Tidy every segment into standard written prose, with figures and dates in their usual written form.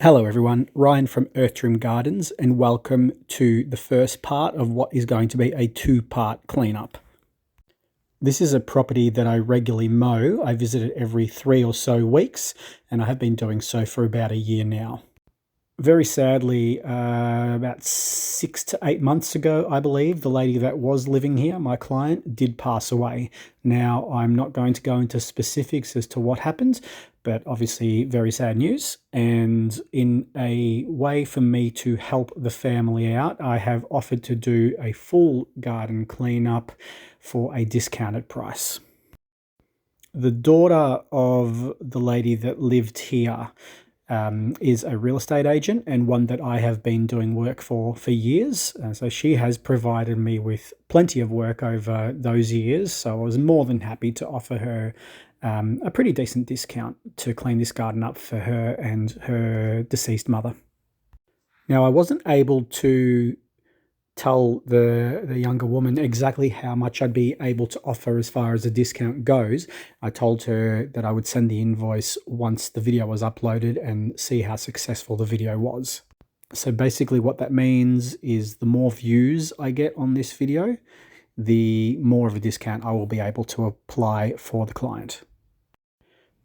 Hello everyone, Ryan from Earth Trim Gardens, and welcome to the first part of what is going to be a two-part cleanup. This is a property that I regularly mow. I visit it every 3 or so weeks, and I have been doing so for about a year now. Very sadly, about 6 to 8 months ago, I believe, the lady that was living here, my client, did pass away. Now, I'm not going to go into specifics as to what happened, but obviously very sad news. And in a way for me to help the family out, I have offered to do a full garden cleanup for a discounted price. The daughter of the lady that lived here is a real estate agent and one that I have been doing work for years. So she has provided me with plenty of work over those years. So I was more than happy to offer her a pretty decent discount to clean this garden up for her and her deceased mother. Now, I wasn't able to tell the younger woman exactly how much I'd be able to offer as far as a discount goes. I told her that I would send the invoice once the video was uploaded and see how successful the video was. So basically what that means is the more views I get on this video, the more of a discount I will be able to apply for the client.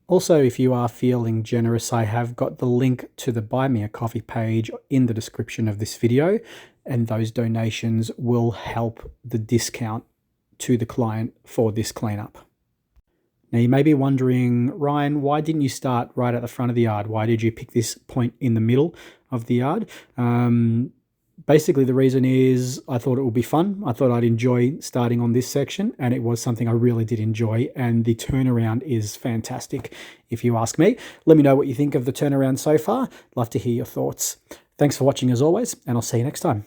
Also, if you are feeling generous, I have got the link to the Buy Me a Coffee page in the description of this video, and those donations will help the discount to the client for this cleanup. Now, you may be wondering, Ryan, why didn't you start right at the front of the yard? Why did you pick this point in the middle of the yard? Basically, the reason is I thought it would be fun. I thought I'd enjoy starting on this section, and it was something I really did enjoy, and the turnaround is fantastic, if you ask me. Let me know what you think of the turnaround so far. Love to hear your thoughts. Thanks for watching as always, and I'll see you next time.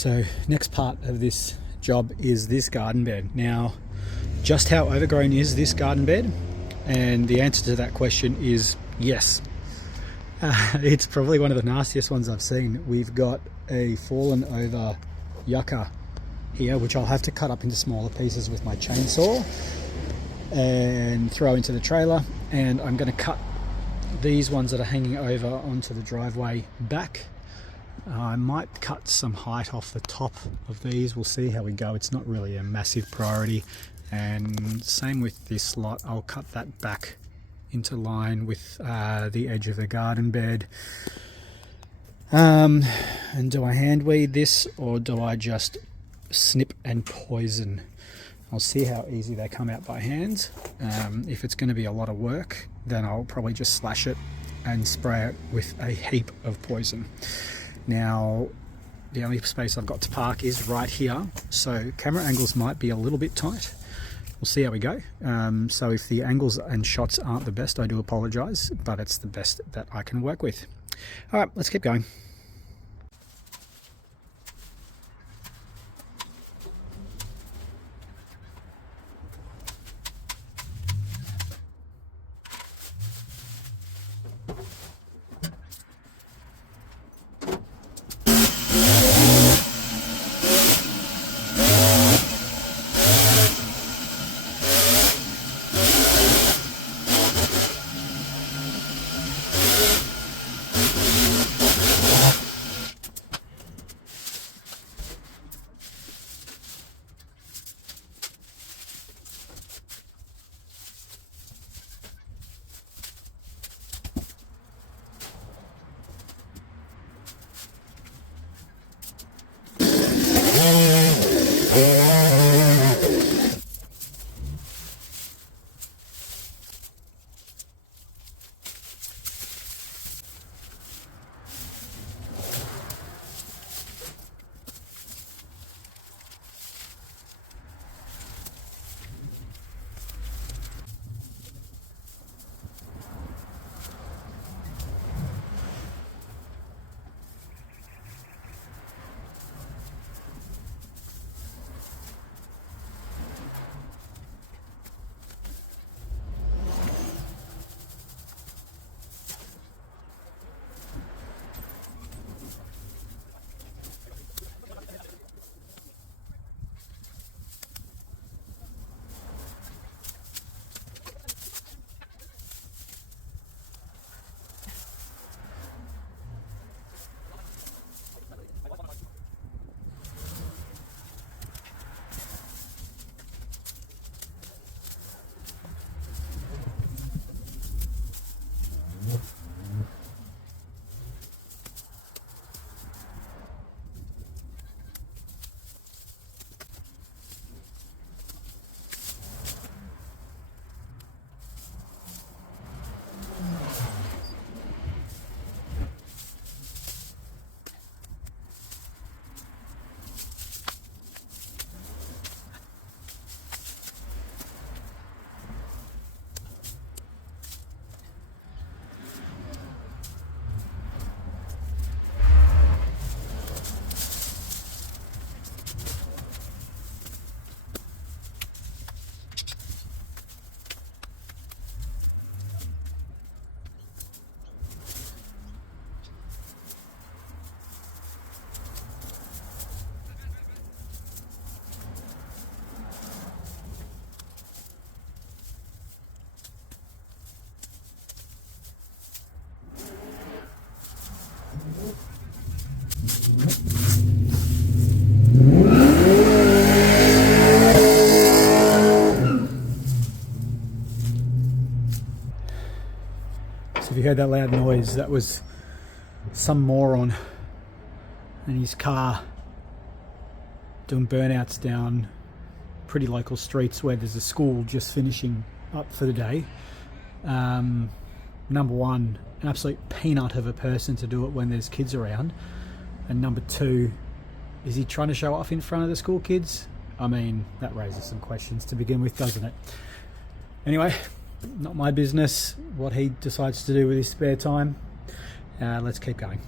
so next part of this job is this garden bed. Now, just how overgrown is this garden bed? And the answer to that question is yes. It's probably one of the nastiest ones I've seen. We've got a fallen over yucca here, which I'll have to cut up into smaller pieces with my chainsaw and throw into the trailer. And I'm going to cut these ones that are hanging over onto the driveway back. I might cut some height off the top of these. We'll see how we go. It's not really a massive priority. And same with this lot. I'll cut that back into line with the edge of the garden bed. And do I hand weed this, or do I just snip and poison? I'll see how easy they come out by hand. If it's going to be a lot of work, then I'll probably just slash it and spray it with a heap of poison. Now, the only space I've got to park is right here, so camera angles might be a little bit tight. We'll see how we go. So if the angles and shots aren't the best, I do apologise, but it's the best that I can work with. All right, let's keep going. So if you heard that loud noise, that was some moron and his car doing burnouts down pretty local streets where there's a school just finishing up for the day. Number one, an absolute peanut of a person to do it when there's kids around. And number two, is he trying to show off in front of the school kids? I mean, that raises some questions to begin with, doesn't it? Anyway, not my business what he decides to do with his spare time. Let's keep going.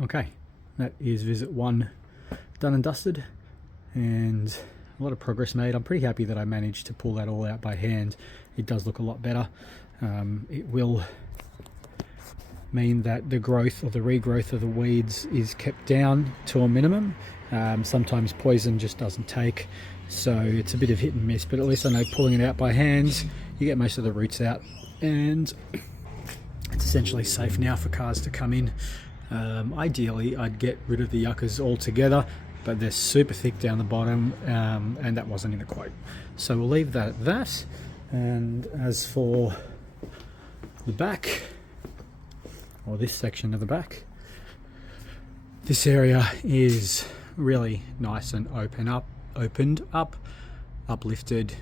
Okay, that is visit 1 done and dusted, and a lot of progress made. I'm pretty happy that I managed to pull that all out by hand. It does look a lot better. It will mean that the growth or the regrowth of the weeds is kept down to a minimum. Sometimes poison just doesn't take, so it's a bit of hit and miss, but at least I know pulling it out by hand, you get most of the roots out, and it's essentially safe now for cars to come in. Ideally, I'd get rid of the yuccas altogether, but they're super thick down the bottom, and that wasn't in the quote. So we'll leave that at that. And as for the back, or this section of the back, this area is really nice and opened up, uplifted,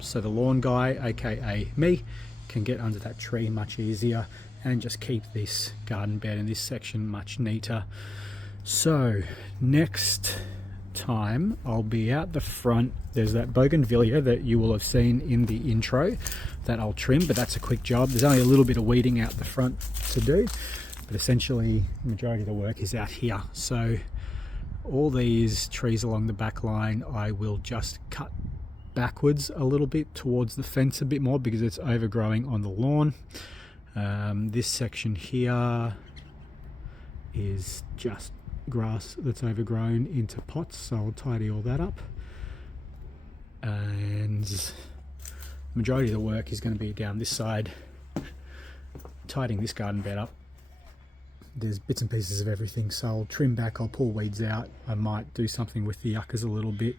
so the lawn guy, aka me, can get under that tree much easier and just keep this garden bed in this section much neater. So next time I'll be out the front. There's that bougainvillea that you will have seen in the intro that I'll trim, but that's a quick job. There's only a little bit of weeding out the front to do, but essentially the majority of the work is out here. So all these trees along the back line I will just cut backwards a little bit towards the fence a bit more because it's overgrowing on the lawn. This section here is just grass that's overgrown into pots, so I'll tidy all that up, and the majority of the work is going to be down this side, tidying this garden bed up. There's bits and pieces of everything, so I'll trim back, I'll pull weeds out, I might do something with the yuccas a little bit,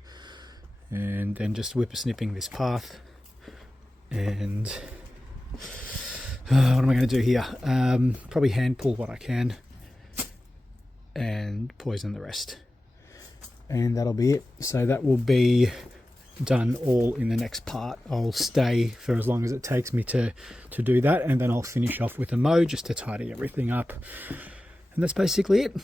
and then just whippersnipping this path. And what am I going to do here? Probably hand pull what I can and poison the rest, and that'll be it. So that will be done all in the next part. I'll stay for as long as it takes me to do that, and then I'll finish off with a mow just to tidy everything up, and that's basically it.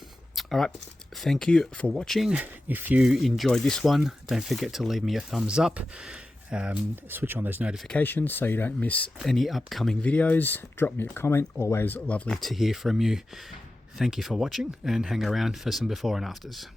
All right, thank you for watching. If you enjoyed this one, don't forget to leave me a thumbs up. Switch on those notifications so you don't miss any upcoming videos. Drop me a comment, always lovely to hear from you. Thank you for watching, and hang around for some before and afters.